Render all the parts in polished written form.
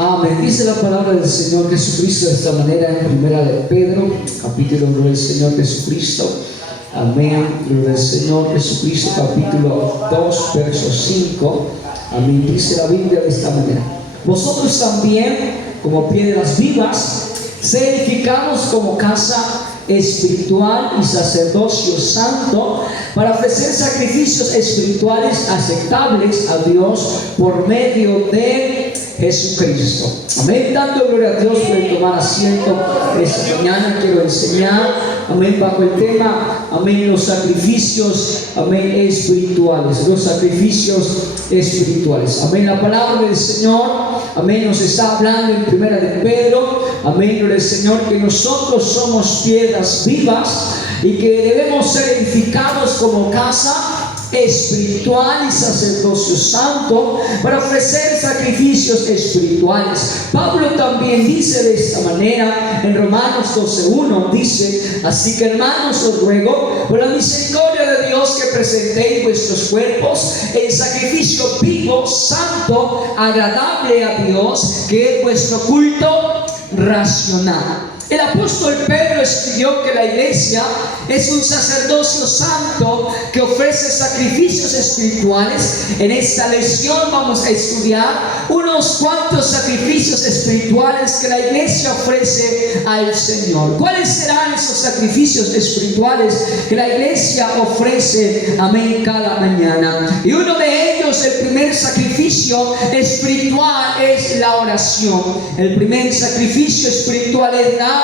Amén. Dice la palabra del Señor Jesucristo de esta manera en Primera de Pedro, capítulo 1 del Señor Jesucristo. Amén. Gloria al Señor Jesucristo, capítulo 2, verso 5. Amén. Dice la Biblia de esta manera: vosotros también, como piedras vivas, sed edificados como casa espiritual y sacerdocio santo, para ofrecer sacrificios espirituales aceptables a Dios por medio de Jesucristo. Amén. Dando gloria a Dios, por tomar asiento esta mañana. Quiero enseñar, amén, bajo el tema, amén, los sacrificios, amén, espirituales. Los sacrificios espirituales. Amén. La palabra del Señor, amén, nos está hablando en Primera de Pedro, amén, gloria al Señor, que nosotros somos piedras vivas y que debemos ser edificados como casa espiritual y sacerdocio santo para ofrecer sacrificios espirituales. Pablo también dice de esta manera en Romanos 12:1, dice: así que, hermanos, os ruego por la misericordia de Dios que presentéis vuestros cuerpos en sacrificio vivo, santo, agradable a Dios, que es vuestro culto racional. El apóstol Pedro escribió que la iglesia es un sacerdocio santo que ofrece sacrificios espirituales. En esta lección vamos a estudiar unos cuantos sacrificios espirituales que la iglesia ofrece al Señor. ¿Cuáles serán esos sacrificios espirituales que la iglesia ofrece, amén, cada mañana? Y uno de ellos, el primer sacrificio espiritual, es la oración. El primer sacrificio espiritual es la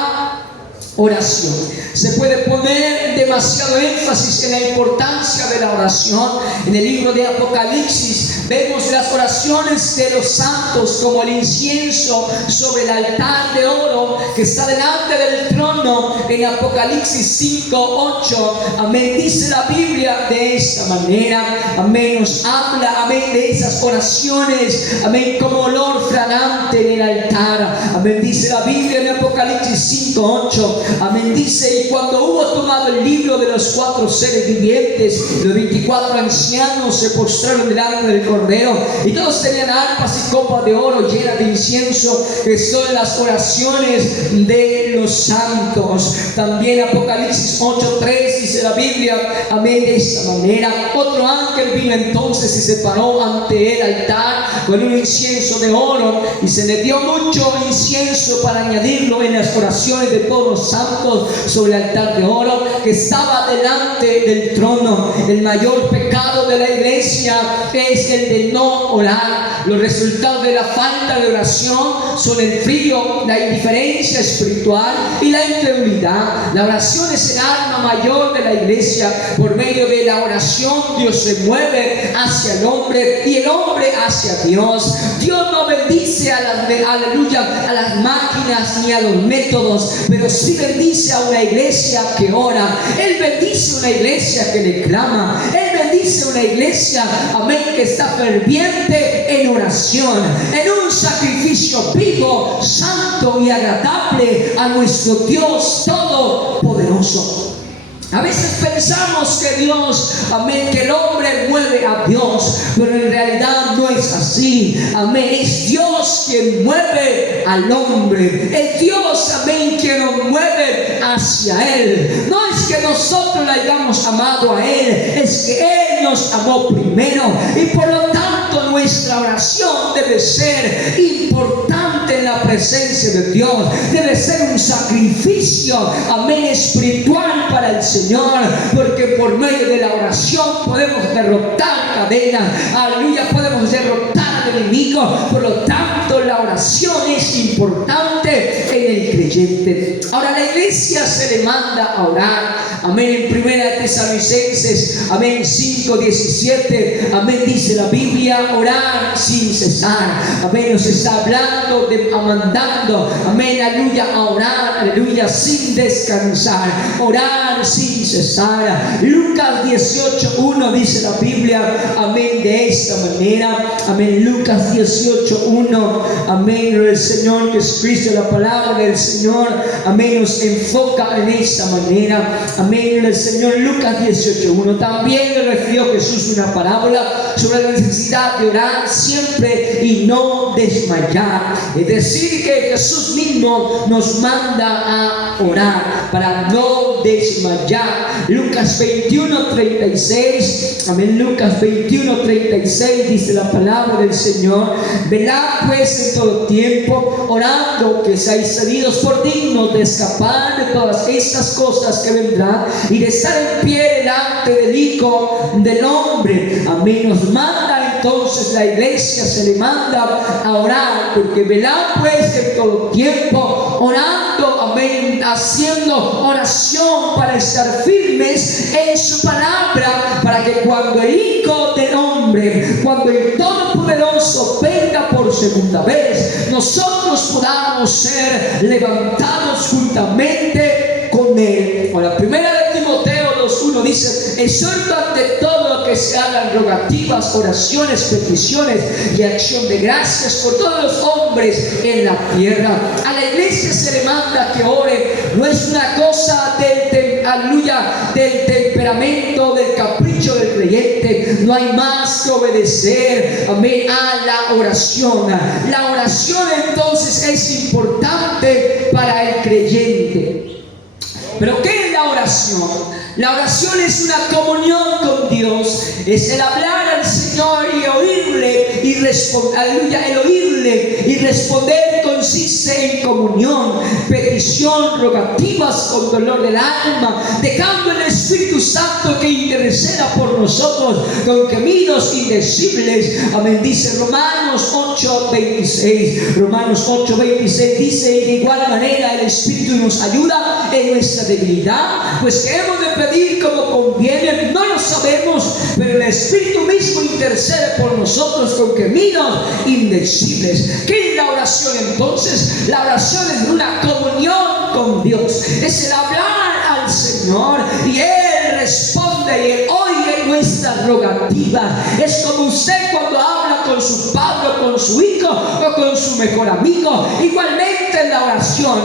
oración. Se puede poner demasiado énfasis en la importancia de la oración. En el libro de Apocalipsis vemos las oraciones de los santos como el incienso sobre el altar de oro que está delante del trono. En Apocalipsis 5:8, amén, dice la Biblia de esta manera, amén, nos habla, amén, de esas oraciones, amén, como olor fragante en el altar. Amén, dice la Biblia en Apocalipsis 5:8, amén, dice: y cuando hubo tomado el libro de los 4 seres vivientes, los 24 ancianos se postraron delante del Cordero, y todos tenían arpas y copas de oro llenas de incienso, que son las oraciones de los santos. También Apocalipsis 8:3 dice la Biblia, amén, de esta manera: otro ángel vino entonces y se paró ante el altar con un incienso de oro, y se le dio mucho incienso para añadirlo en las oraciones de todos los santos sobre el altar de oro que estaba delante del trono. El mayor pecado de la iglesia es el de no orar. Los resultados de la falta de oración son el frío, la indiferencia espiritual y la incredulidad. La oración es el arma mayor de la iglesia. Por medio de la oración Dios se mueve hacia el hombre y el hombre hacia Dios. Dios no bendice a las máquinas ni a los métodos, pero sí bendice a una iglesia que ora. Él bendice una iglesia que le clama. Él bendice una iglesia, amén, que está ferviente en oración, en un sacrificio vivo, santo y agradable a nuestro Dios todopoderoso. A veces pensamos que Dios, amén, que el hombre mueve a Dios, pero en realidad no es así. Amén, es Dios quien mueve al hombre. Es Dios, amén, quien nos mueve hacia Él. No es que nosotros le hayamos amado a Él, es que Él nos amó primero. Y por lo tanto nuestra oración debe ser importante en la presencia de Dios. Debe ser un sacrificio, amén, espiritual para el Señor, porque por medio de la oración podemos derrotar cadenas, aleluya, podemos derrotar al enemigo. Por lo tanto, la oración es importante en el creyente. Ahora, la iglesia se le manda a orar, amén. En Primera de Tesalonicenses, amén, 5:17, amén, dice la Biblia: orar sin cesar. Amén, nos está hablando de mandando, amén, aleluya, a orar, aleluya, sin descansar, orar sin cesar. Lucas 18:1 dice la Biblia, amén, de esta manera, amén, Lucas 18:1, amén, el Señor Jesucristo, la palabra del Señor, amén, nos enfoca en esta manera, amén. Amén, el Señor. Lucas 18:1. También le refirió Jesús una parábola sobre la necesidad de orar siempre y no desmayar. Es decir, que Jesús mismo nos manda a orar para no desmayar. Lucas 21:36. Amén. Lucas 21:36 dice la palabra del Señor: velad pues en todo tiempo, orando, que seáis sabidos por dignos de escapar de todas estas cosas que vendrán y de estar en pie delante del Hijo del Hombre. Amén. Nos manda entonces la iglesia, se le manda a orar, porque velad pues en todo tiempo, orando, amén, haciendo oración para estar firmes en su palabra, para que cuando el Hijo del Hombre, cuando el Todopoderoso venga por segunda vez, nosotros podamos ser levantados juntamente con Él. Ahora, primera de Timoteo 2:1 dice: exhorto ante todo que se hagan rogativas, oraciones, peticiones y acción de gracias por todos los hombres en la tierra. A la iglesia se le manda que ore. No es una cosa del temperamento, del capricho del creyente. No hay más que obedecer, amén, a la oración. La oración entonces es importante para el creyente. ¿Pero qué es la oración? La oración es una comunión con Dios, es el hablar al Señor y oírle y responder. Aleluya, el oírle y responder consiste en comunión, petición, rogativas con dolor del alma, dejando el Espíritu Santo que interceda por nosotros con gemidos indecibles. Amén. Dice Romanos 8:26. Romanos 8:26 dice: de igual manera el Espíritu nos ayuda en nuestra debilidad, pues que hemos de pedir como conviene, no lo sabemos, pero el Espíritu mismo intercede por nosotros con gemidos indecibles. ¿Qué es la oración entonces? La oración es una comunión con Dios, es el hablar al Señor y Él responde y Él oye nuestras rogativas. Es como usted cuando habla con su padre o con su hijo o con su mejor amigo. Igualmente en la oración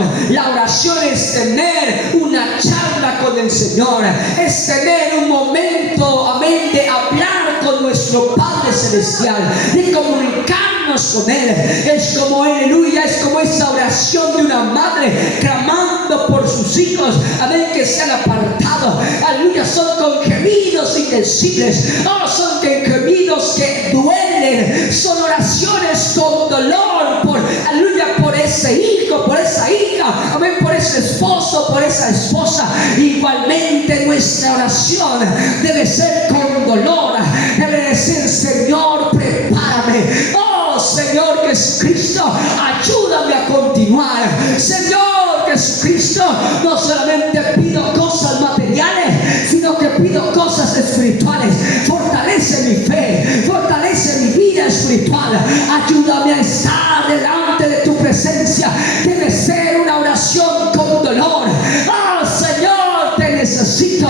es tener una charla con el Señor, es tener un momento, amén, de hablar con nuestro Padre Celestial, de comunicarnos con Él. Es como, aleluya, es como esa oración de una madre clamando por sus hijos, amén, que se han apartado. Aleluya, son con gemidos indecibles, no son gemidos que duelen, son oraciones con dolor por, aleluya, por ese hijo, por esa hija, amén, por ese esposo, por esa esposa. Igualmente nuestra oración debe ser con dolor, debe decir: Señor, prepárame. Oh Señor Jesucristo, ayúdame a continuar. Señor Jesucristo, no solamente pido cosas materiales, sino que pido cosas espirituales. Fortalece mi fe, fortalece mi vida espiritual. Ayúdame a estar delante de tu presencia. Debe ser una oración con dolor. Oh Señor, te necesito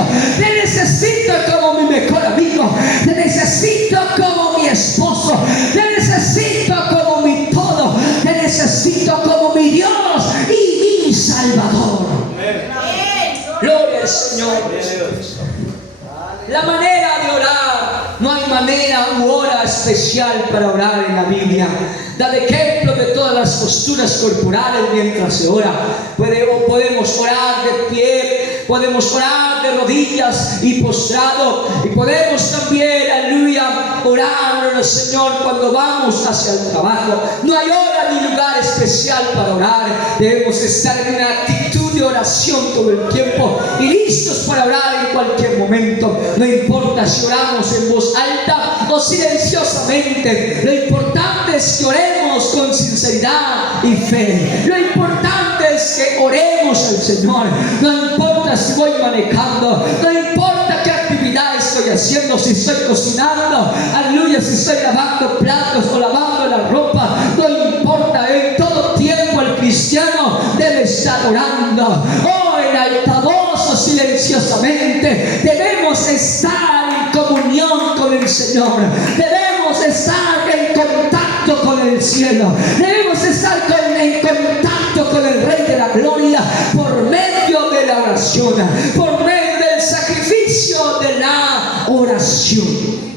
como mi mejor amigo, te necesito como mi esposo, te necesito como mi todo, te necesito como mi Dios y mi Salvador. Gloria al Señor. La manera de orar, no hay manera u hora especial para orar en la Biblia. Da ejemplo de todas las posturas corporales mientras se ora. Podemos orar de pie, podemos orar de rodillas y postrado, y podemos también, aleluya, orar al Señor cuando vamos hacia el trabajo. No hay hora ni lugar especial para orar. Debemos estar en una actitud de oración todo el tiempo y listos para orar en cualquier momento. No importa si oramos en voz alta o silenciosamente, lo importante es que oremos con sinceridad y fe. Lo importante es que oremos al Señor. No importa si voy manejando, no importa qué actividad estoy haciendo, si estoy cocinando, aleluya, si estoy lavando platos o lavando la ropa, no importa. En todo tiempo el cristiano debe estar orando, o en altavoz o silenciosamente. Debemos estar en comunión con el Señor, debemos estar en contacto con el cielo, debemos estar en contacto con el Rey de la Gloria por medio de la oración, por medio del sacrificio de la oración.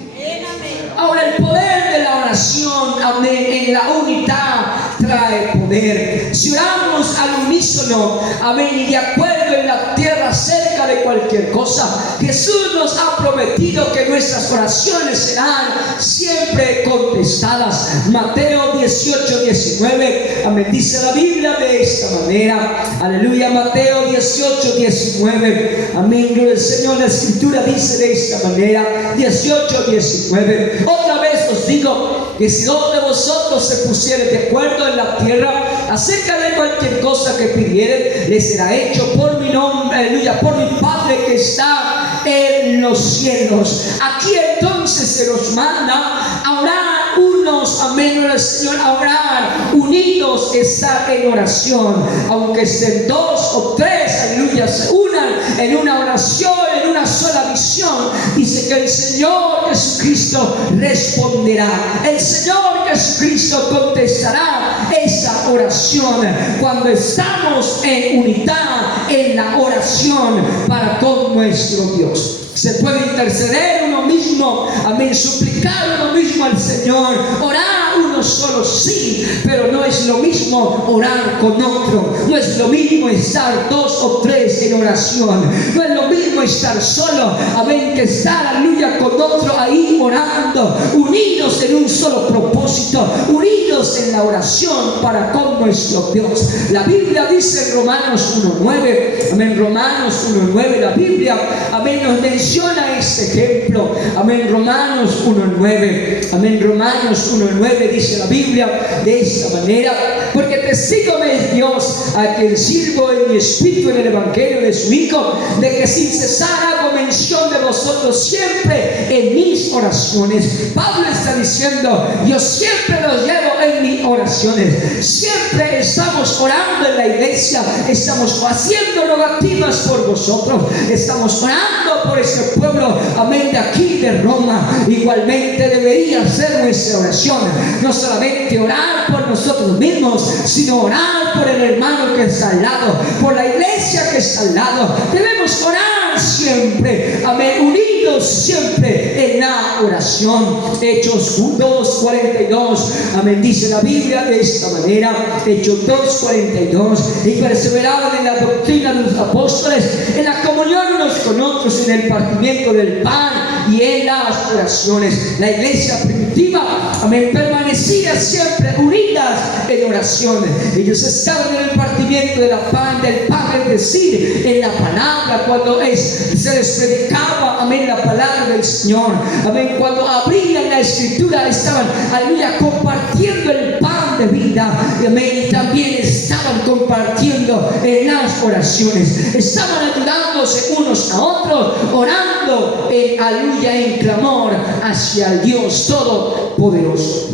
Ahora el poder de la oración, amén, en la unidad trae poder. Si oramos al unísono, amén, y de acuerdo en la tierra acerca de cualquier cosa, Jesús nos ha prometido que nuestras oraciones serán siempre contestadas. Mateo 18:19, amén, dice la Biblia de esta manera, aleluya. Mateo 18:19, amén, gloria al Señor. La escritura dice de esta manera, 18:19, otra vez os digo que si dos de vosotros se pusieren de acuerdo en la tierra acerca de cualquier cosa que pidieren, les será hecho por mi nombre, aleluya, por mi Padre que está en los cielos. Aquí entonces se nos manda a orar unos, amén, al Señor, a orar unidos, estar en oración, aunque estén dos o tres, aleluya, se unan en una oración, en una sola visión. Dice que el Señor Jesucristo responderá, el Señor Jesucristo contestará esa oración cuando estamos en unidad en la oración para con nuestro Dios. Se puede interceder uno mismo, amén, suplicar uno mismo al Señor, orar uno solo, sí, pero no es lo mismo orar con otro. No es lo mismo estar dos o tres en oración. No es lo mismo estar solo, amén, que estar, aleluya, con otro ahí orando, unidos en un solo propósito, unidos en la oración para con nuestro Dios. La Biblia dice en Romanos 1:9, amén, Romanos 1:9, la Biblia, amén, nos menciona este ejemplo, amén, Romanos 1:9, amén, Romanos 1:9 dice la Biblia de esta manera, porque testigo me es Dios, a quien sirvo en mi espíritu en el evangelio de su Hijo, de que sin cesar hago mención de vosotros siempre en mis oraciones. Pablo está diciendo, yo siempre los llevo en mis oraciones, siempre estamos orando en la iglesia, estamos haciendo rogativas por vosotros, estamos orando por este pueblo, amén, de aquí de Roma. Igualmente debería ser nuestra oración, no solamente orar por nosotros mismos, sino orar por el hermano que está al lado, por la iglesia que está al lado. Debemos orar siempre, amén, unidos siempre en la oración. Hechos 2:42, amén, dice la Biblia de esta manera, Hechos 2:42, y perseveraban en la doctrina de los apóstoles, en la comunión unos con otros, en el partimiento del pan y en las oraciones. La iglesia primitiva, amén, permanecía siempre unidas en oración. Ellos estaban en el partimiento del pan, es decir, en la palabra, cuando se les predicaba, amén, la palabra del Señor, amén, cuando abrían la escritura, estaban, aleluya, compartiendo el pan de vida, amén, y también estaban compartiendo en las oraciones, estaban ayudándose unos a otros, orando en, aleluya, en clamor hacia el Dios Todopoderoso.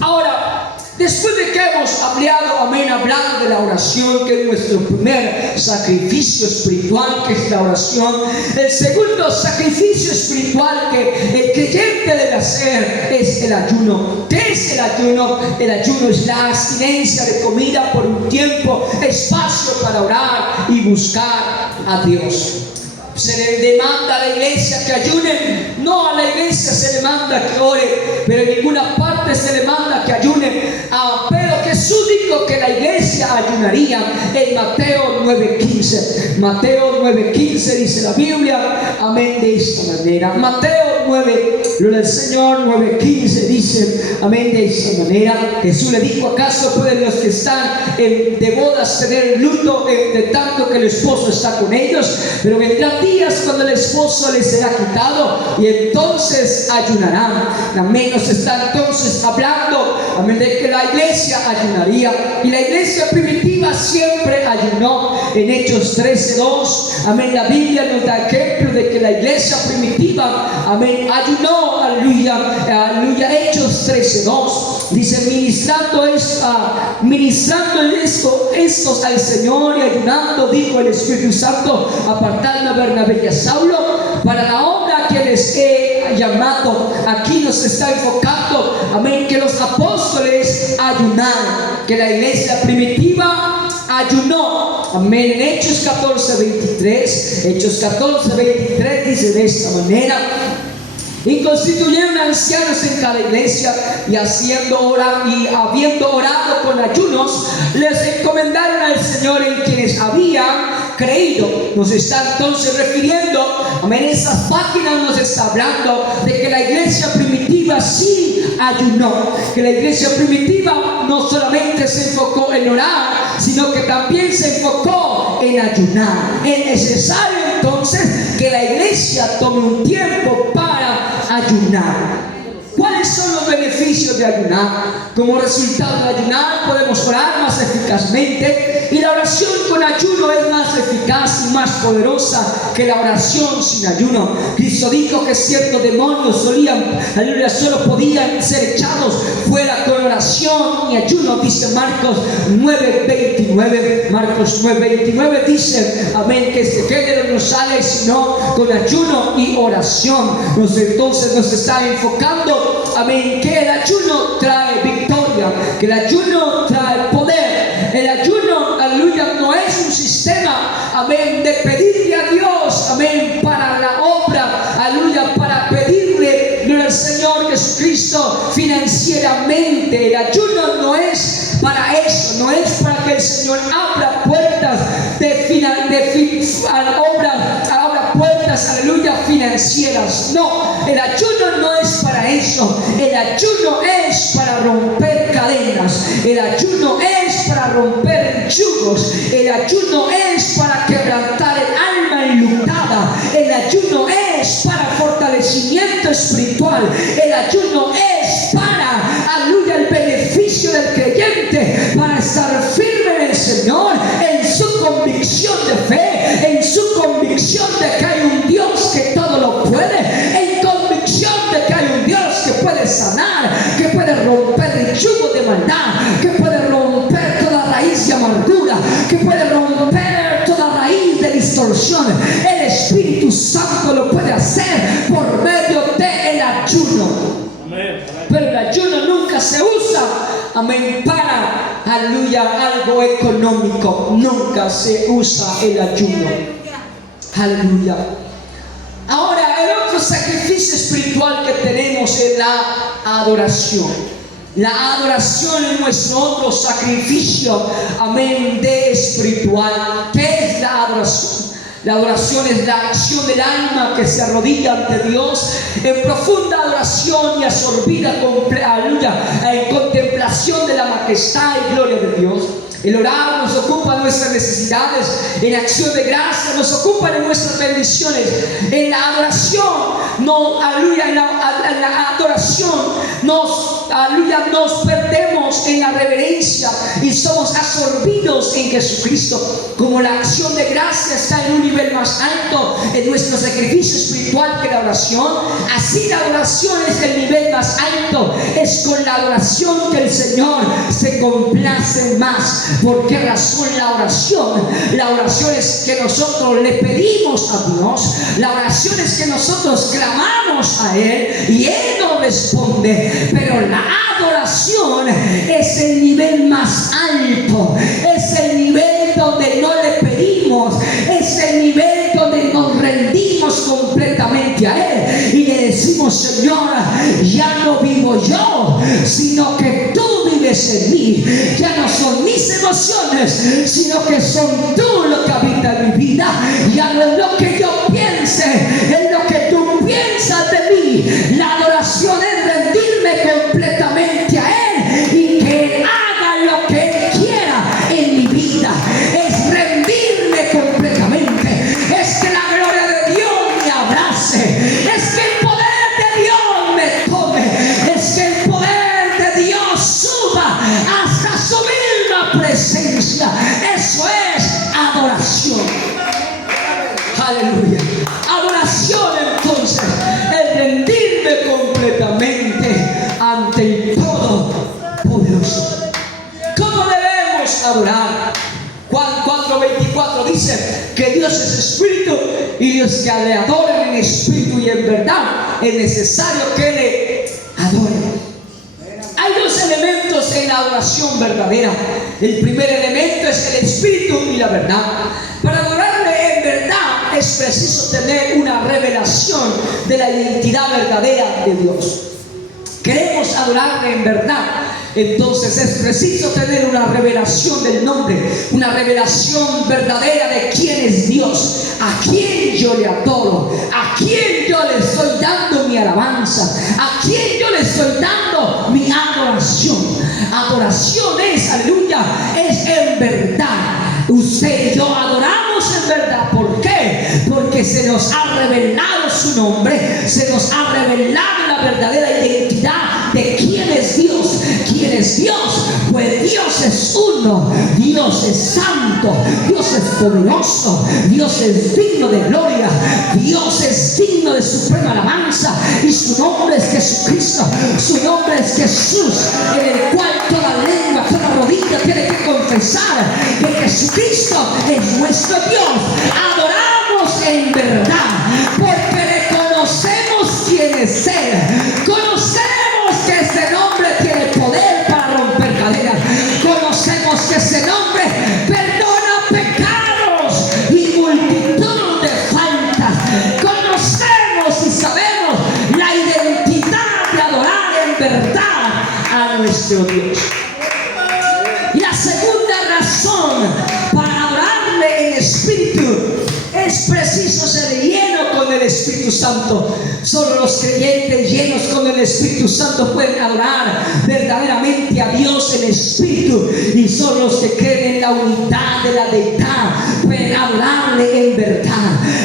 Ahora, después de que hemos hablado, amén, hablando de la oración, que es nuestro primer sacrificio espiritual, que es la oración, el segundo sacrificio espiritual que el creyente debe hacer es el ayuno. ¿Qué es el ayuno? El ayuno es la abstinencia de comida por un tiempo, espacio para orar y buscar a Dios. Se le demanda a la iglesia que ayune, no a la iglesia se le manda que ore, pero en ninguna parte se le manda que ayune. Pero Jesús dijo que la iglesia ayunaría en Mateo 9:15. Mateo 9:15 dice la Biblia, amén, de esta manera. Mateo 9, gloria al Señor, 9:15 dice, amén, de esta manera. Jesús le dijo, ¿acaso pueden los que están de bodas tener luto de tanto que el esposo está con ellos? Pero vendrán días cuando el esposo les será quitado y entonces ayunarán. Amén, nos está entonces hablando, amén, de que la iglesia ayunaría, y la iglesia primitiva siempre ayunó. En Hechos 13:2, amén, la Biblia nos da ejemplo de que la iglesia primitiva, amén, ayunó, aleluya, aleluya. Hechos 13:2 dice, ministrando estos al Señor y ayunando, dijo el Espíritu Santo, apartadme a Bernabé y a Saulo para la obra que les he llamado. Aquí nos está enfocando, amén, que los apóstoles ayunaron, que la iglesia primitiva ayunó. Amén. En Hechos 14:23, Hechos 14:23 dice de esta manera: y constituyeron ancianos en cada iglesia, y habiendo orado con ayunos, les encomendaron al Señor en quienes habían creído. Nos está entonces refiriendo, amén, esas páginas nos está hablando de que la iglesia primitiva sí ayunó, que la iglesia primitiva no solamente se enfocó en orar, sino que también se enfocó en ayunar. Es necesario entonces que la iglesia tome un tiempo para ayunar. ¿Cuáles son los beneficios de ayunar? Como resultado de ayunar podemos orar más eficazmente, y la oración con ayuno es más eficaz y más poderosa que la oración sin ayuno. Cristo dijo que ciertos demonios solo podían ser echados fuera con oración y ayuno, dice Marcos 9:29. Marcos 9:29 dice, amén, que este género no sale sino con ayuno y oración. Entonces nos está enfocando, amén, que el ayuno trae victoria, que el ayuno trae poder. El ayuno, aleluya, no es un sistema, amén, de pedirle a Dios, amén, para la obra, aleluya, para pedirle al Señor Jesucristo financieramente. El ayuno no es para eso, no es para que el Señor abra puertas puertas, aleluya, financieras. No, el ayuno no es para eso. El ayuno es para romper cadenas. El ayuno es para romper yugos. El ayuno es para quebrantar el alma enlutada. El ayuno es para fortalecimiento espiritual. El ayuno es para, aleluya, el beneficio del creyente, para estar firme en el Señor, en su convicción de fe, en su convicción de que hay un Dios que todo lo puede, en convicción de que hay un Dios que puede sanar, que puede romper el yugo de maldad, que puede romper toda raíz de amargura, que puede romper toda raíz de distorsión. El Espíritu Santo lo puede hacer por medio del ayuno. Pero el ayuno nunca se usa, amén, para, aleluya, algo económico. Nunca se usa el ayuno. Aleluya. Ahora, el otro sacrificio espiritual que tenemos es la adoración. La adoración es nuestro otro sacrificio, amén, de espiritual. ¿Qué es la adoración? La adoración es la acción del alma que se arrodilla ante Dios en profunda adoración y absorbida, aleluya, en contemplación de la majestad y gloria de Dios. El orar nos ocupa de nuestras necesidades, en acción de gracia nos ocupa de nuestras bendiciones. En la adoración, aleluya, en la adoración nos perdemos en la reverencia y somos absorbidos en Jesucristo. Como la acción de gracia está en un nivel más alto en nuestro sacrificio espiritual que la oración, así la adoración es el nivel más alto. Es con la adoración que el Señor se complace más. ¿Por qué razón la oración? La oración es que nosotros le pedimos a Dios. La oración es que nosotros clamamos a Él y Él nos responde. Pero la adoración es el nivel más alto. Es el nivel donde no le pedimos. Es el nivel donde nos rendimos completamente a Él y le decimos: Señor, ya no vivo yo, sino que tú vives en mí. Ya no son mis emociones, sino que son tú lo que habita en mi vida. Ya no es lo que yo piense, es lo que tú piensas de mí. La adoración es rendirme completamente a Él y que Él haga lo que Él quiera en mi vida. Es rendirme completamente. Es que la gloria de Dios me abrace. Es que el poder de Dios me tome. Es que el poder de Dios suba hasta su misma presencia. Eso es adoración. Aleluya. Adoración, entonces, es rendirme completamente ante el Todopoderoso. ¿Cómo debemos adorar? Juan 4:24 dice que Dios es espíritu y los que le adoren en espíritu y en verdad es necesario que le adoren. Hay dos elementos en la la adoración verdadera. El primer elemento es el espíritu y la verdad. Para adorarle en verdad es preciso tener una revelación de la identidad verdadera de Dios. Queremos adorarle en verdad, entonces es preciso tener una revelación del nombre, una revelación verdadera de quién es Dios, a quién yo le adoro, a quién yo le estoy dando mi alabanza, a quién yo le estoy dando mi adoración. Adoración es, aleluya, es en verdad. Usted y yo adoramos en verdad. ¿Por qué? Porque se nos ha revelado su nombre, se nos ha revelado la verdadera identidad de quién es Dios. ¿Quién es Dios? Pues Dios es uno, Dios es santo, Dios es poderoso, Dios es digno de gloria, Dios es digno de suprema alabanza, y su nombre es Jesucristo, su nombre es Jesús, en el cual toda lengua, toda rodilla tiene que confesar que Jesucristo es nuestro Dios. Adoramos en verdad porque reconocemos quién es Él, conocemos que ese nombre tiene poder para romper cadenas, conocemos que ese nombre perdona pecados y multitud de faltas, conocemos y sabemos la identidad de adorar en verdad a nuestro Dios. Y la segunda razón para adorarle en espíritu es preciso ser lleno con el Espíritu Santo. Solo los creyentes llenos con el Espíritu Santo pueden adorar verdaderamente a Dios en espíritu, y solo los que creen en la unidad de la deidad pueden adorarle en verdad.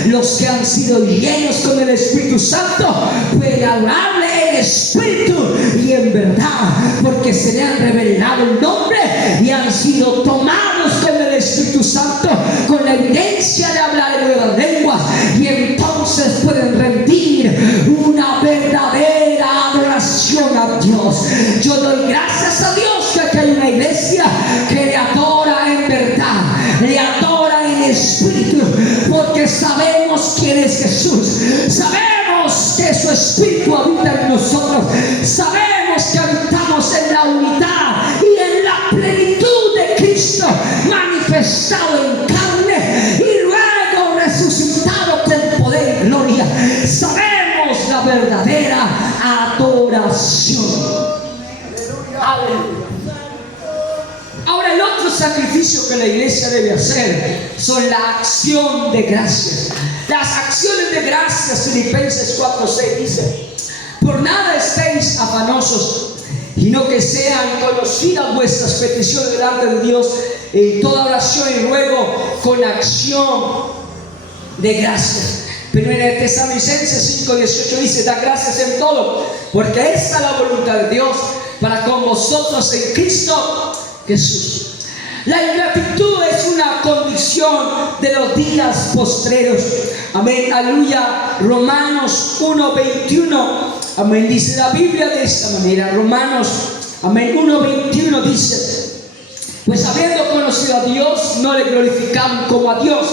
Los que han sido llenos con el Espíritu Santo pueden adorarle en espíritu y en verdad, porque se le han revelado el nombre y han sido tomados con el Espíritu Santo, con la evidencia de hablar en nuevas lenguas, y entonces pueden rendir una verdadera adoración a Dios. Yo doy gracias a Dios que aquí hay una iglesia que le adora en verdad, le adora en espíritu, porque sabemos quién es Jesús, sabemos que su espíritu habita en nosotros, sabemos que habitamos en la unidad y en la plenitud de Cristo manifestado en carne y luego resucitado con poder y gloria. Sabemos la verdadera adoración. Aleluya. Ahora, el otro sacrificio que la iglesia debe hacer son la acción de gracias. Las acciones de gracias, Filipenses 4:6 dice: por nada estéis afanosos, sino que sean conocidas vuestras peticiones delante de Dios en toda oración y ruego con acción de gracias. Primera de Tesalonicenses 5:18 dice: da gracias en todo, porque esta es la voluntad de Dios para con vosotros en Cristo Jesús. La ingratitud es una condición de los días postreros. Amén, aleluya. Romanos 1:21, amén, dice la Biblia de esta manera. Romanos, amén, 1:21 dice: pues habiendo conocido a Dios, no le glorificaban como a Dios,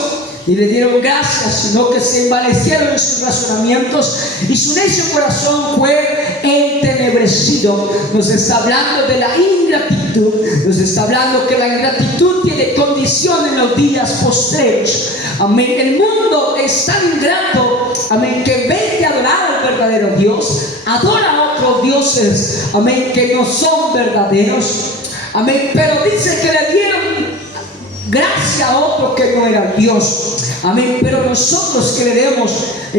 ni le dieron gracias, sino que se envanecieron en sus razonamientos, y su necio corazón fue entenebrecido. Nos está hablando de la ingratitud, nos está hablando que la ingratitud tiene condición en los días postreros. Amén. El mundo es tan ingrato, amén, que en vez de adorar al verdadero Dios, adora a otros dioses, amén, que no son verdaderos. Amén. Pero dice que le dieron gracia a otro que no era Dios. Amén. Pero nosotros que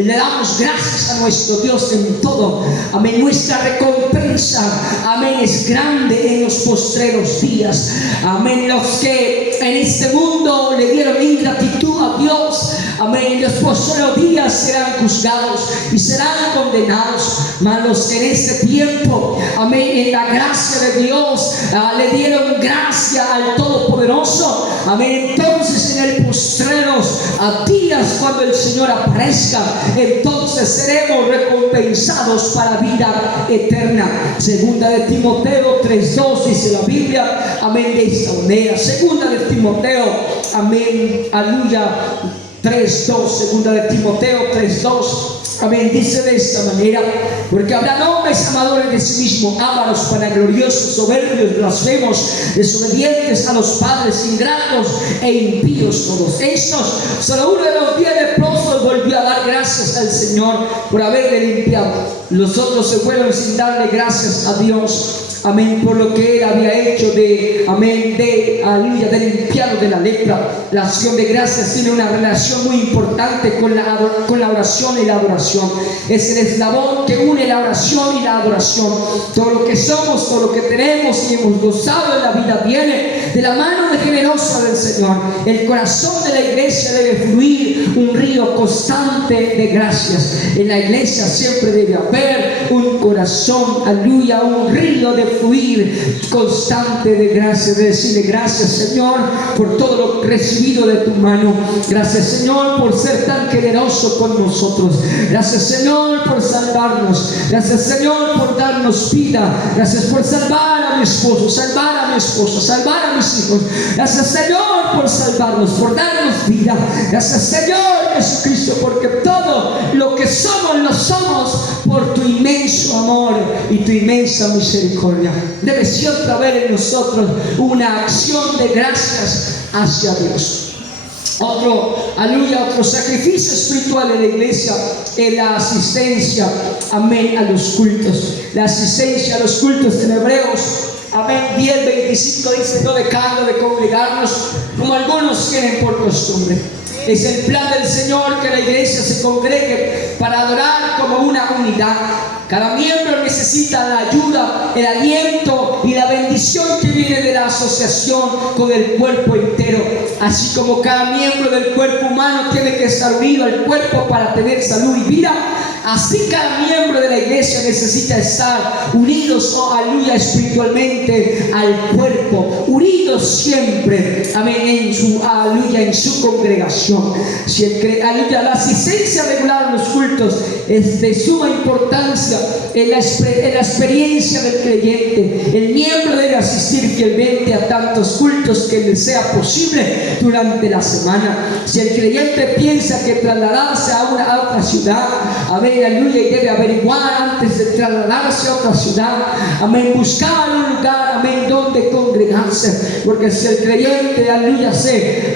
le damos gracias a nuestro Dios en todo. Amén. Nuestra recompensa, amén, es grande en los postreros días. Amén. Los que en este mundo le dieron ingratitud a Dios, amén, en los postreros días serán juzgados y serán condenados. Mas los que en este tiempo, amén, en la gracia de Dios le dieron gracia al Todopoderoso, amén, entonces en el postreros días, cuando el Señor aparezca, entonces seremos recompensados para vida eterna. Segunda de Timoteo 3:2 dice la Biblia, amén, de esta manera. Segunda de Timoteo, amén, aleluya, 3:2. Segunda de Timoteo 3:2, Amén, dice de esta manera: porque habrá hombres amadores de sí mismos, ávaros, vanagloriosos, soberbios, blasfemos, desobedientes a los padres, ingratos e impíos todos. Estos, solo uno de los 10 leprosos volvió a dar gracias al Señor por haberle limpiado. Los otros se fueron sin darle gracias a Dios. Amén, por lo que él había hecho aleluya, de limpiarlo de la lepra. La acción de gracias tiene una relación muy importante con la oración y la adoración. Es el eslabón que une la oración y la adoración. Todo lo que somos, todo lo que tenemos y hemos gozado en la vida viene de la mano generosa del Señor. El corazón de la iglesia debe fluir un río constante de gracias. En la iglesia siempre debe haber un corazón, aleluya, un río de fluir constante de gracias, de decirle: gracias, Señor, por todo lo recibido de tu mano. Gracias, Señor, por ser tan generoso con nosotros. Gracias, Señor, por salvarnos. Gracias, Señor, por darnos vida. Gracias por salvar a mi esposo, salvar a mi esposa, salvar a mis hijos. Gracias, Señor, por salvarnos, por darnos vida. Gracias, Señor Jesucristo, porque todo lo que somos lo somos por tu inmenso amor y tu inmensa misericordia. Debe siempre haber en nosotros una acción de gracias hacia Dios. Otro sacrificio espiritual en la iglesia es la asistencia, amén, a los cultos. La asistencia a los cultos en Hebreos, amén, 10:25 dice: no dejando de congregarnos como algunos tienen por costumbre. Es el plan del Señor que la iglesia se congregue para adorar como una unidad. Cada miembro necesita la ayuda, el aliento y la bendición que viene de la asociación con el cuerpo entero. Así como cada miembro del cuerpo humano tiene que estar unido al cuerpo para tener salud y vida, así cada miembro de la iglesia necesita estar unidos, aleluya, espiritualmente al cuerpo, unidos siempre, amén, en su congregación. Aleluya, la asistencia regular a los cultos es de suma importancia en la experiencia del creyente. El miembro debe asistir fielmente a tantos cultos que le sea posible durante la semana. Si el creyente piensa que trasladarse a otra ciudad, amén, aleluya, y debe averiguar antes de trasladarse a otra ciudad, amén, buscar un lugar, amén, donde congregarse, porque si el creyente, aleluya, se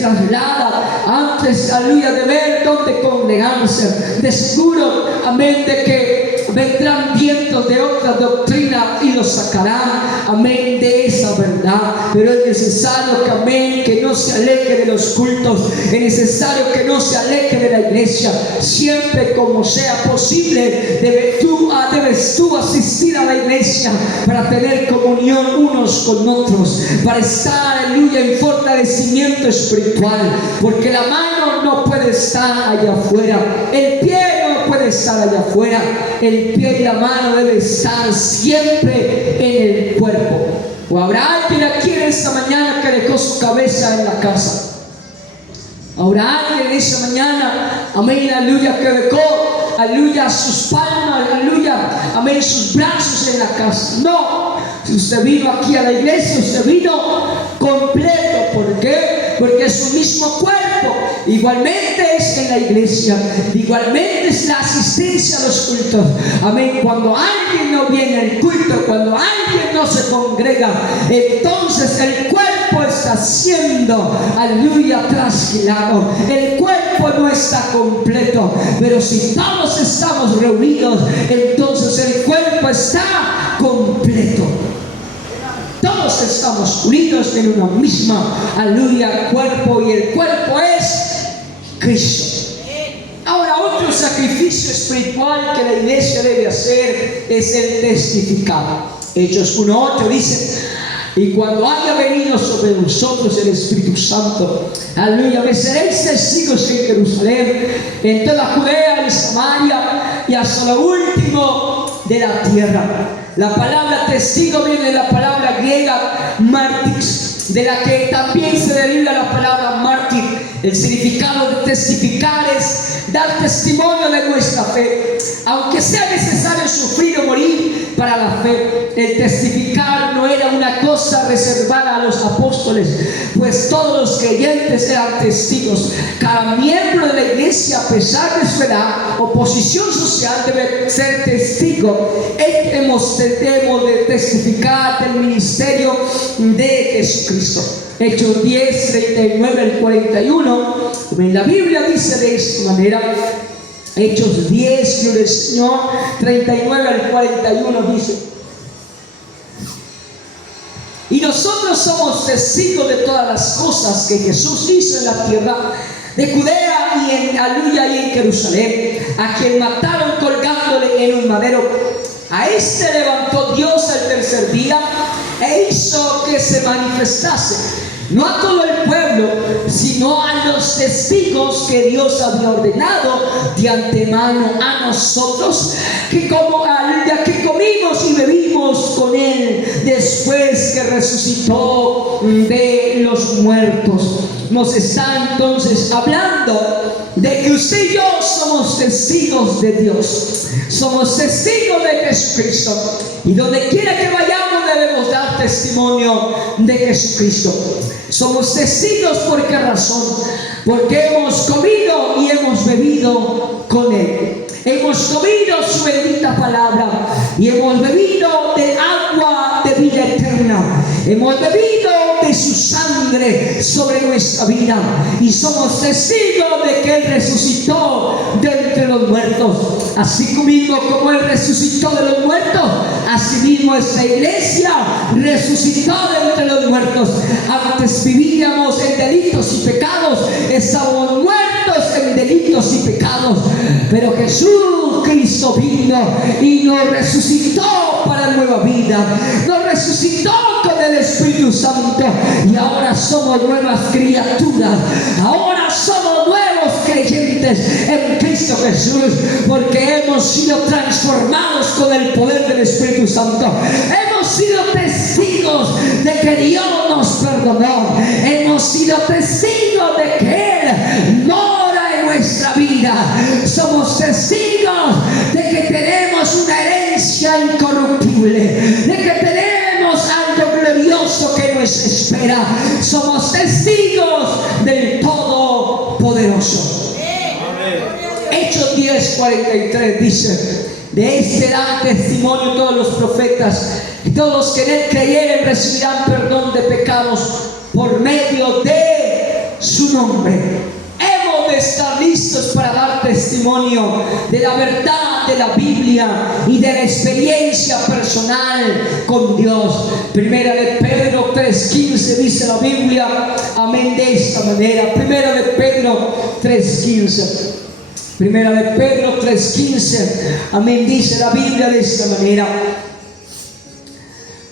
traslada antes, aleluya, de ver dónde congregarse, de seguro, amén, de que vendrán vientos de otra doctrina y los sacarán, amén, de esa verdad. Pero es necesario que, amén, que no se aleje de los cultos, es necesario que no se aleje de la iglesia. Siempre como sea posible debes tú asistir a la iglesia para tener comunión unos con otros, para estar, aleluya, en fortalecimiento espiritual, porque la mano no puede estar allá afuera, el pie no puede estar allá afuera, el pie y la mano deben estar siempre en el cuerpo. O habrá alguien aquí en esta mañana que dejó su cabeza en la casa. Habrá alguien en esta mañana, amén, aleluya, que dejó, aleluya, sus palmas, aleluya, amén, sus brazos en la casa. No, si usted vino aquí a la iglesia, usted vino completo. ¿Por qué? Porque es su mismo cuerpo. Igualmente es en la iglesia, igualmente es la asistencia a los cultos. Amén. Cuando alguien no viene al culto, cuando alguien no se congrega, entonces el cuerpo está siendo, aleluya, trasquilado. El cuerpo no está completo. Pero si todos estamos reunidos, entonces el cuerpo está completo. Todos estamos unidos en una misma, aleluya, cuerpo, y el cuerpo es Cristo. Ahora, otro sacrificio espiritual que la iglesia debe hacer es el testificar. Hechos 1:8 dice: y cuando haya venido sobre vosotros el Espíritu Santo, aleluya, me seréis testigos en Jerusalén, en toda Judea y Samaria y hasta lo último de la tierra. La palabra testigo viene de la palabra griega martis, de la que también se deriva la palabra mártir. El significado de testificar es dar testimonio de nuestra fe, aunque sea necesario sufrir o morir para la fe. El testificar no era una cosa reservada a los apóstoles, pues todos los creyentes eran testigos. Cada miembro de la iglesia, a pesar de su edad o posición social, debe ser testigo. Debemos de testificar del ministerio de Jesucristo. Hechos 10, 39 al 41. La Biblia dice de esta manera. Hechos 10, gloria al Señor, 39 al 41 dice: y nosotros somos testigos de todas las cosas que Jesús hizo en la tierra de Judea y en Jerusalén, a quien mataron colgándole en un madero. A este levantó Dios al tercer día e hizo que se manifestase, no a todo el pueblo, sino a los testigos que Dios había ordenado de antemano a nosotros, que comimos y bebimos con Él después que resucitó de los muertos. Nos está entonces hablando de que usted y yo somos testigos de Dios, somos testigos de Jesucristo, y donde quiera que vayamos debemos dar testimonio de Jesucristo. Somos testigos. ¿Por qué razón? Porque hemos comido y hemos bebido con Él. Hemos comido su bendita palabra y hemos bebido del agua de vida eterna. Hemos bebido de su sangre sobre nuestra vida y somos testigos de que Él resucitó de entre los muertos. Así como Él resucitó de los muertos, así mismo esta iglesia resucitó de entre los muertos. Antes vivíamos en delitos y pecados, estábamos muertos en delitos y pecados, pero Jesucristo vino y nos resucitó para nueva vida, nos resucitó con el Espíritu Santo, y ahora somos nuevas criaturas, ahora somos nuevos creyentes en Cristo Jesús, porque hemos sido transformados con el poder del Espíritu Santo. Hemos sido testigos de que Dios nos perdonó, hemos sido testigos de que Él mora en nuestra vida, somos testigos de que tenemos una herencia incorruptible, de que tenemos algo glorioso que nos espera. Somos testigos del Todopoderoso. Hechos 10, 43 dice: de este dan testimonio todos los profetas, y todos los que en Él creyeren recibirán perdón de pecados por medio de su nombre. Hemos de estar listos para dar testimonio de la verdad de la Biblia y de la experiencia personal con Dios. Primera de Pedro 3:15 dice la Biblia, amén, de esta manera. Primera de Pedro 3:15. Primera de Pedro 3:15, amén, dice la Biblia de esta manera: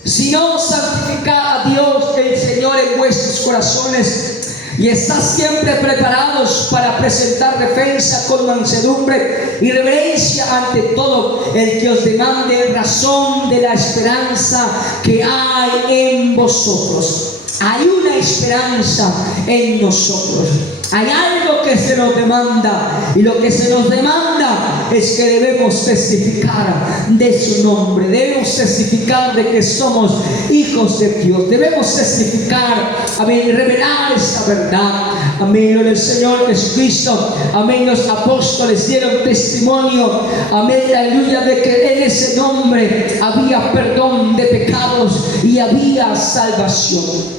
si no, santificad a Dios el Señor en vuestros corazones, y estad siempre preparados para presentar defensa con mansedumbre y reverencia ante todo el que os demande razón de la esperanza que hay en vosotros. Hay una esperanza en nosotros. Hay algo que se nos demanda, y lo que se nos demanda es que debemos testificar de su nombre, debemos testificar de que somos hijos de Dios, debemos testificar, amén, revelar esta verdad, amén, lo del Señor Jesucristo, amén. Los apóstoles dieron testimonio, amén, aleluya, de que en ese nombre había perdón de pecados y había salvación.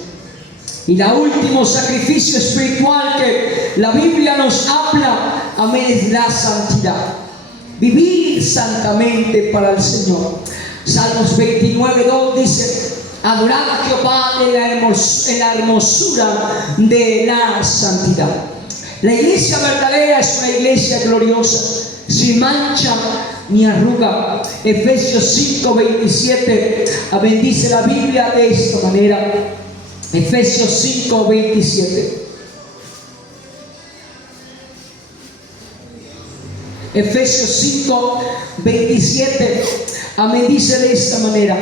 Y el último sacrificio espiritual que la Biblia nos habla, amén, es la santidad. Vivir santamente para el Señor. Salmos 29:2 dice: adorad a Jehová en la hermosura de la santidad. La iglesia verdadera es una iglesia gloriosa, sin mancha ni arruga. Efesios 5:27, amén, dice la Biblia de esta manera. Efesios 5:27. Efesios 5:27, amén, dice de esta manera: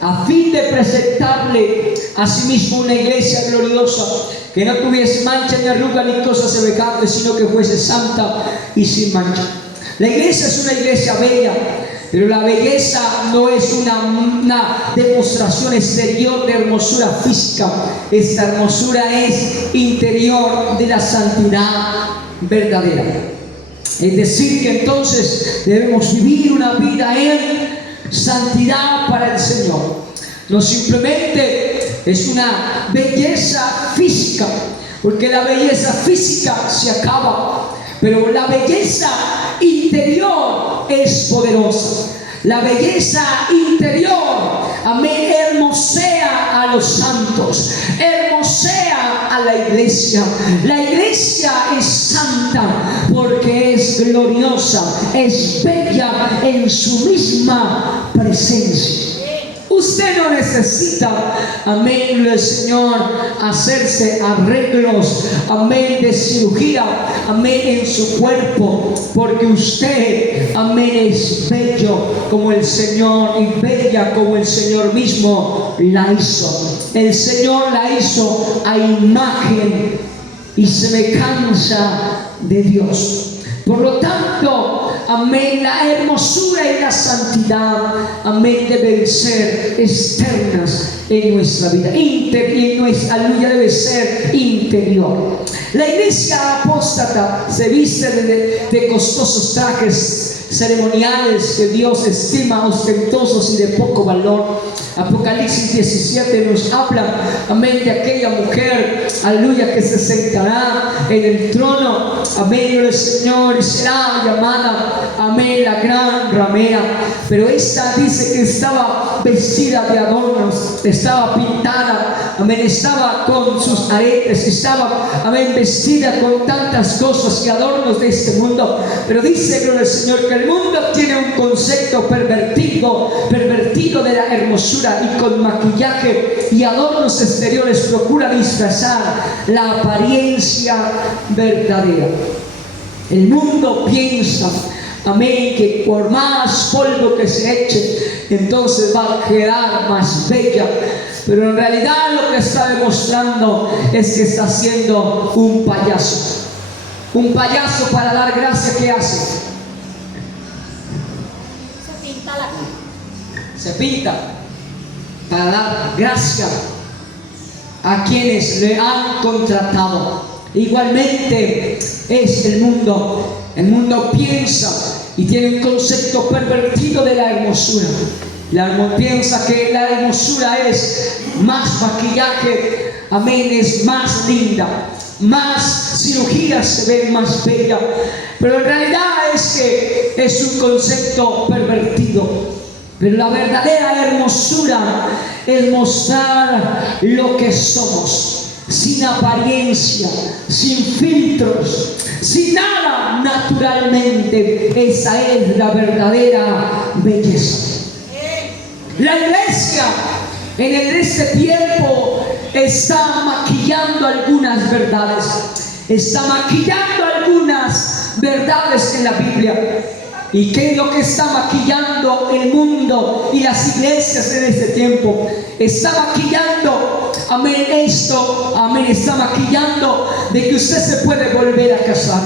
a fin de presentarle a sí mismo una iglesia gloriosa, que no tuviese mancha ni arruga ni cosa semejante, sino que fuese santa y sin mancha. La iglesia es una iglesia bella, Pero la belleza no es una demostración exterior de hermosura física. Esta hermosura es interior de la santidad verdadera. Es decir, que entonces debemos vivir una vida en santidad para el Señor. No simplemente es una belleza física, porque la belleza física se acaba, pero la belleza interior es poderosa. La belleza interior, amén, hermosea a los santos, hermosea a la iglesia. La iglesia es santa porque es gloriosa, es bella en su misma presencia. Usted no necesita, amén, el Señor, hacerse arreglos, amén, de cirugía, amén, en su cuerpo, porque usted, amén, es bello como el Señor y bella como el Señor mismo la hizo. El Señor la hizo a imagen y semejanza de Dios. Por lo tanto, amén, la hermosura y la santidad, amén, deben ser externas en nuestra vida. Aleluya, debe ser interior. La iglesia apóstata se viste de costosos trajes ceremoniales que Dios estima ostentosos y de poco valor. Apocalipsis 17 nos habla, amén, de aquella mujer, aleluya, que se sentará en el trono, amén, del Señor, y será llamada, amén, la gran ramera. Pero esta dice que estaba vestida de adornos, estaba pintada, amén, estaba con sus aretes, estaba, amén, vestida con tantas cosas y adornos de este mundo. Pero dice, gloria al Señor, que el mundo tiene un concepto pervertido de la hermosura, y con maquillaje y adornos exteriores procura disfrazar la apariencia verdadera. El mundo piensa, amén, que por más polvo que se eche, entonces va a quedar más bella. Pero en realidad lo que está demostrando es que está haciendo un payaso. Un payaso para dar gracia. ¿Qué hace? Se pinta para dar gracia a quienes le han contratado. Igualmente es el mundo. El mundo piensa y tiene un concepto pervertido de la hermosura. Piensa que la hermosura es más maquillaje, amén, es más linda, más cirugías se ven más bella. Pero en realidad es que es un concepto pervertido. Pero la verdadera hermosura es mostrar lo que somos, sin apariencia, sin filtros, sin nada, naturalmente. Esa es la verdadera belleza. La iglesia en este tiempo está maquillando algunas verdades, está maquillando algunas verdades en la Biblia. ¿Y qué es lo que está maquillando el mundo y las iglesias en este tiempo? Está maquillando, amén, esto, amén, está maquillando de que usted se puede volver a casar.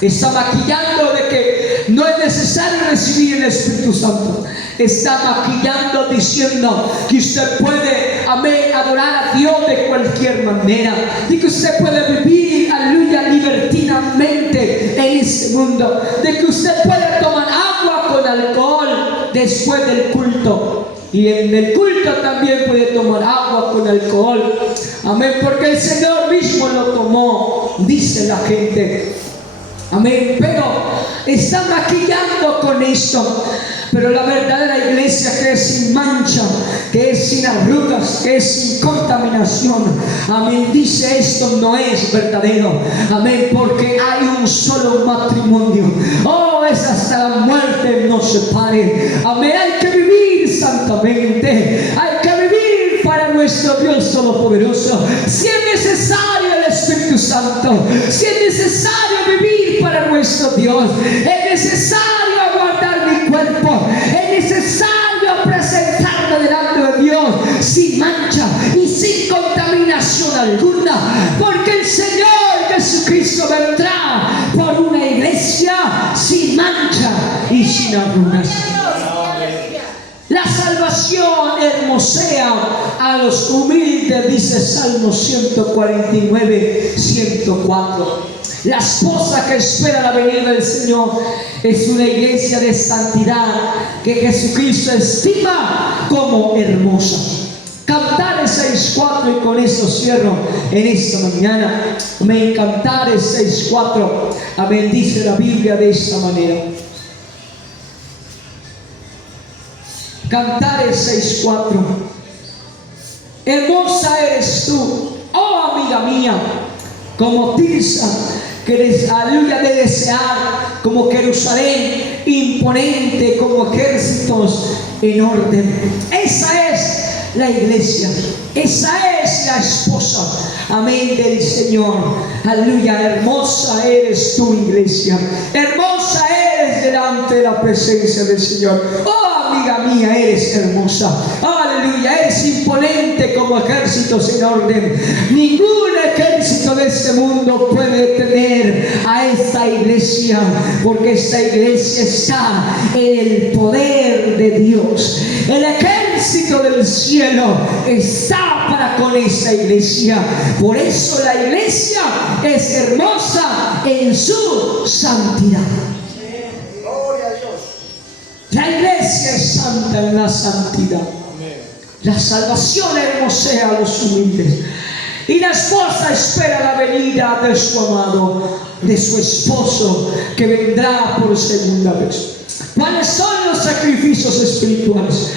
Está maquillando de que no es necesario recibir el Espíritu Santo. Está maquillando diciendo que usted puede, amén, adorar a Dios de cualquier manera. Y que usted puede vivir, aleluya, libertinamente en este mundo. De que usted puede tomar agua con alcohol después del culto. Y en el culto también puede tomar agua con alcohol. Amén, porque el Señor mismo lo tomó, dice la gente. Amén, pero está maquillando con esto. Pero la verdadera iglesia, que es sin mancha, que es sin arrugas, que es sin contaminación, amén, dice esto no es verdadero. Amén, porque hay un solo matrimonio. Oh, es hasta la muerte nos separe. Amén, hay que vivir santamente, hay que vivir para nuestro Dios Todopoderoso. Si es necesario el Espíritu Santo, si es necesario vivir para nuestro Dios, es necesario aguardar mi cuerpo, es necesario presentarme delante de Dios sin mancha y sin contaminación alguna, porque el Señor Jesucristo vendrá por una iglesia sin mancha y sin arrugas. hermosea a los humildes, dice Salmo 149, 104. La esposa que espera la venida del Señor es una iglesia de santidad que Jesucristo estima como hermosa. Cantares 6:4, y con eso cierro en esta mañana. Amén. Cantares 6:4. Amén. Dice la Biblia de esta manera. Cantares 6:4. Hermosa eres tú, oh amiga mía, como Tirsa, que eres, aleluya, de desear, como Jerusalén, imponente, como ejércitos en orden. Esa es la iglesia, esa es la esposa, amén, del Señor. Aleluya. Hermosa eres tú, iglesia, hermosa eres delante de la presencia del Señor. Oh amiga mía, eres hermosa, aleluya, eres imponente como ejércitos en orden. Ningún ejército de este mundo puede detener a esta iglesia, porque esta iglesia está en el poder de Dios. El ejército del cielo está para con esta iglesia. Por eso la iglesia es hermosa en su santidad. La iglesia es santa en la santidad. La salvación hermosea a los humildes. Y la esposa espera la venida de su amado, de su esposo, que vendrá por segunda vez. ¿Cuáles son los sacrificios espirituales?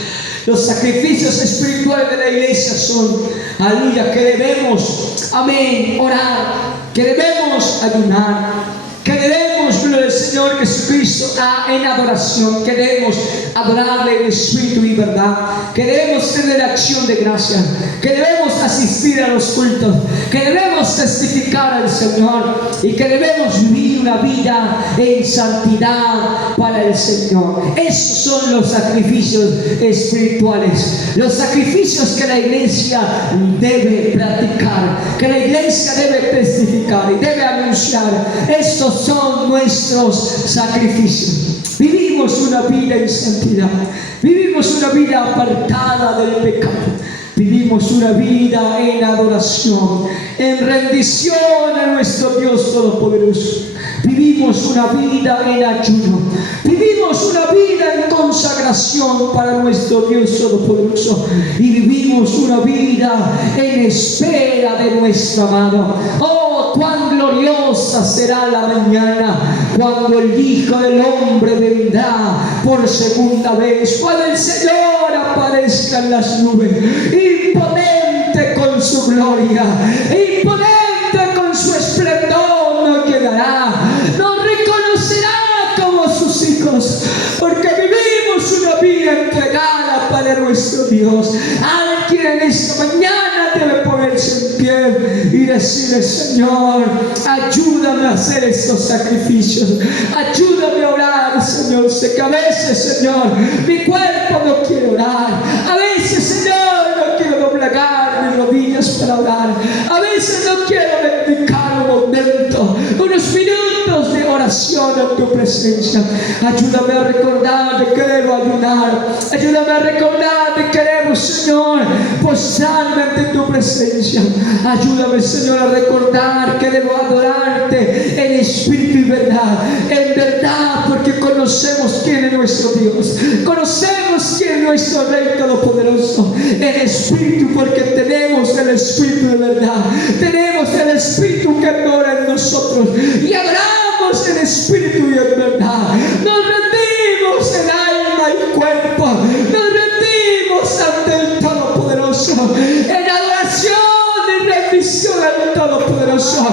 Los sacrificios espirituales de la iglesia son, aleluya, que debemos, amén, orar, que debemos ayunar, que debemos, gloria al Señor Jesucristo, en adoración, que debemos adorarle en espíritu y verdad, que debemos tener acción de gracia, que debemos asistir a los cultos, que debemos testificar al Señor y que debemos vivir una vida en santidad para el Señor. Esos son los sacrificios espirituales, los sacrificios que la iglesia debe practicar, que la iglesia debe testificar y debe anunciar. Estos son nuestros sacrificios. Vivimos una vida en santidad, vivimos una vida apartada del pecado, vivimos una vida en adoración, en rendición a nuestro Dios Todopoderoso. Vivimos una vida en ayuno, vivimos una vida en consagración para nuestro Dios Todopoderoso, y vivimos una vida en espera de nuestro amado. Oh, cuán gloriosa será la mañana cuando el Hijo del Hombre vendrá por segunda vez, cuando el Señor aparezca en las nubes, imponente con su gloria, imponente con su esplendor. Nos quedará, nos reconocerá como sus hijos, porque vivimos una vida entregada para nuestro Dios. Alguien en esta mañana debe ponerse en pie y decirle: Señor, ayúdame a hacer estos sacrificios, ayúdame a orar, Señor. Sé que a veces, Señor, mi cuerpo no quiere orar, a veces, Señor, no quiero doblegar mis rodillas para orar, a veces no quiero dedicar un momento, unos minutos de oración en tu presencia. Ayúdame a recordar de que debo ayunar, ayúdame a recordar de que debo, Señor, postrarme ante tu presencia. Ayúdame, Señor, a recordar que debo adorarte en espíritu y verdad, en verdad, porque conocemos quién es nuestro Dios, conocemos quién es nuestro Rey Todopoderoso, en espíritu, porque tenemos el espíritu de verdad, tenemos el espíritu que mora en nosotros, y adoramos en espíritu y en verdad. Nos rendimos en alma y cuerpo, nos rendimos ante el Todopoderoso, en adoración y rendición al Todopoderoso.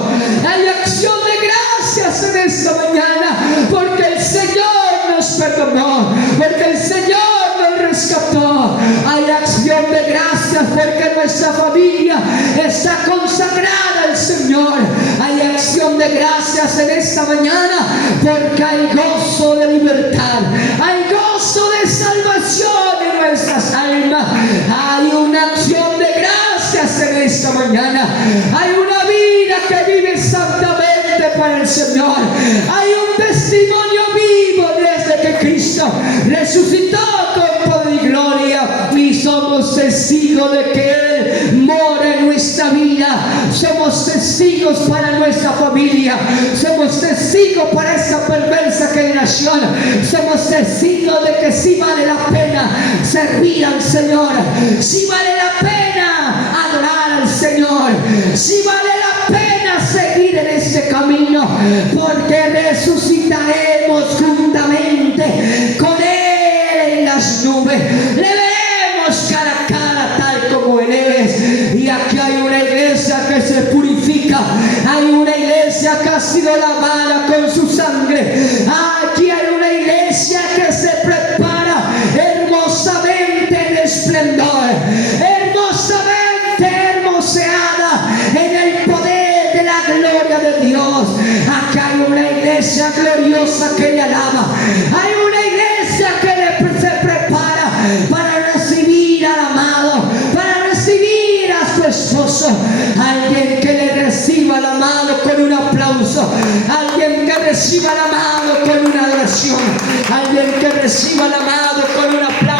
Hay acción de gracias en esta mañana, porque el Señor nos perdonó, porque el Señor nos rescató. Hay acción de gracias porque nuestra familia está consagrada al Señor. Hay acción de gracias en esta mañana porque hay gozo de libertad, hay gozo de salvación en nuestras almas. Hay una acción de gracias en esta mañana. Hay una vida que vive santamente para el Señor. Hay un testimonio vivo desde que Cristo resucitó con poder y gloria, y somos testigos testigos para nuestra familia. Somos testigos para esta perversa generación. Somos testigos de que sí vale la pena servir al Señor. Sí vale la pena adorar al Señor. Sí vale la pena seguir en este camino, porque resucitaremos juntamente con Él en las nubes. Le veremos cara a cara tal como Él es. Y aquí hay una iglesia que se purifica. Hay una iglesia que ha sido lavada con su sangre. Aquí hay una iglesia que se prepara hermosamente en esplendor, hermosamente hermoseada en el poder de la gloria de Dios. Aquí hay una iglesia gloriosa que le alaba. Hay una iglesia que se prepara para recibir al amado, para recibir a su esposo. Alguien que le reciba al amado con un aplauso, alguien que reciba al amado con una adoración, alguien que reciba al amado con un aplauso.